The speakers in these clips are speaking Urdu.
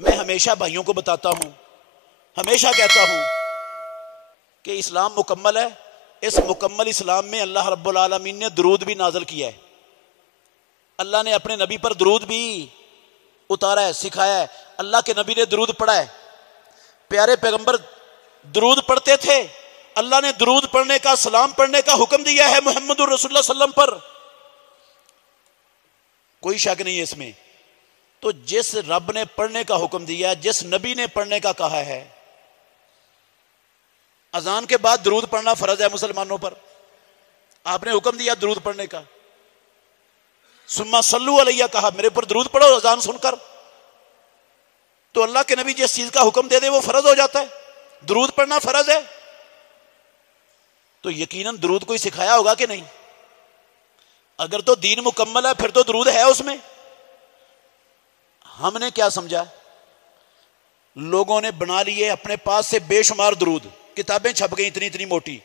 میں ہمیشہ بھائیوں کو بتاتا ہوں، ہمیشہ کہتا ہوں کہ اسلام مکمل ہے. اس مکمل اسلام میں اللہ رب العالمین نے درود بھی نازل کیا ہے. اللہ نے اپنے نبی پر درود بھی اتارا ہے، سکھایا ہے. اللہ کے نبی نے درود پڑھا ہے، پیارے پیغمبر درود پڑھتے تھے. اللہ نے درود پڑھنے کا، سلام پڑھنے کا حکم دیا ہے محمد الرسول اللہ صلی اللہ علیہ وسلم پر، کوئی شک نہیں ہے اس میں. تو جس رب نے پڑھنے کا حکم دیا، جس نبی نے پڑھنے کا کہا ہے، اذان کے بعد درود پڑھنا فرض ہے مسلمانوں پر. آپ نے حکم دیا درود پڑھنے کا، ثم صلو علیہ کہا، میرے پر درود پڑھو اذان سن کر. تو اللہ کے نبی جس چیز کا حکم دے دے وہ فرض ہو جاتا ہے. درود پڑھنا فرض ہے تو یقیناً درود کوئی سکھایا ہوگا کہ نہیں؟ اگر تو دین مکمل ہے پھر تو درود ہے اس میں. ہم نے کیا سمجھا؟ لوگوں نے بنا لیے اپنے پاس سے بے شمار درود، کتابیں چھپ گئی اتنی اتنی موٹی.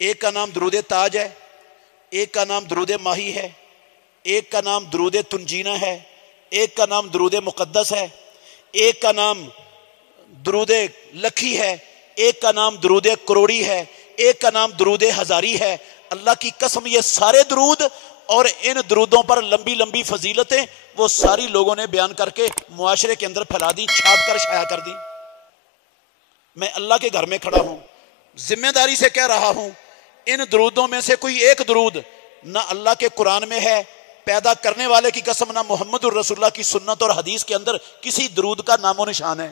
ایک کا نام درود تاج ہے، ایک کا نام درود ماہی ہے، ایک کا نام درود تنجینہ ہے، ایک کا نام درود مقدس ہے، ایک کا نام درود لکھی ہے، ایک کا نام درود کروڑی ہے، ایک کا نام درود ہزاری ہے. اللہ کی قسم یہ سارے درود اور ان درودوں پر لمبی لمبی فضیلتیں وہ ساری لوگوں نے بیان کر کے معاشرے کے اندر پھیلا دی، چھاپ کر شائع کر دی. میں اللہ کے گھر میں کھڑا ہوں، ذمہ داری سے کہہ رہا ہوں، ان درودوں میں سے کوئی ایک درود نہ اللہ کے قرآن میں ہے، پیدا کرنے والے کی قسم نہ محمد الرسول اللہ کی سنت اور حدیث کے اندر کسی درود کا نام و نشان ہے.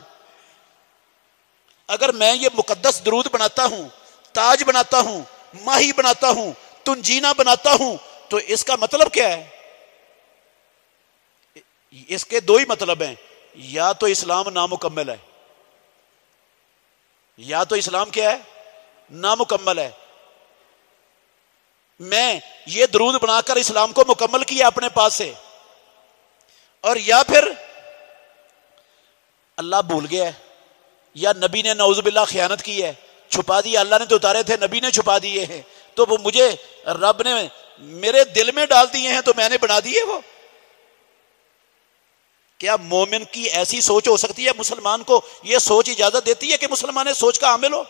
اگر میں یہ مقدس درود بناتا ہوں، تاج بناتا ہوں، ماہی بناتا ہوں، تنجینہ بناتا ہوں، تو اس کا مطلب کیا ہے؟ اس کے دو ہی مطلب ہیں، یا تو اسلام نامکمل ہے، یا تو اسلام کیا ہے؟ نامکمل ہے. میں یہ درود بنا کر اسلام کو مکمل کیا اپنے پاس سے، اور یا پھر اللہ بھول گیا ہے، یا نبی نے نعوذ باللہ خیانت کی ہے، چھپا دیا. اللہ نے تو اتارے تھے، نبی نے چھپا دیے ہیں، تو وہ مجھے رب نے میرے دل میں ڈال دیے ہیں تو میں نے بنا دیے. وہ کیا مومن کی ایسی سوچ ہو سکتی ہے؟ مسلمان کو یہ سوچ اجازت دیتی ہے کہ مسلمان سوچ کا حامل ہو؟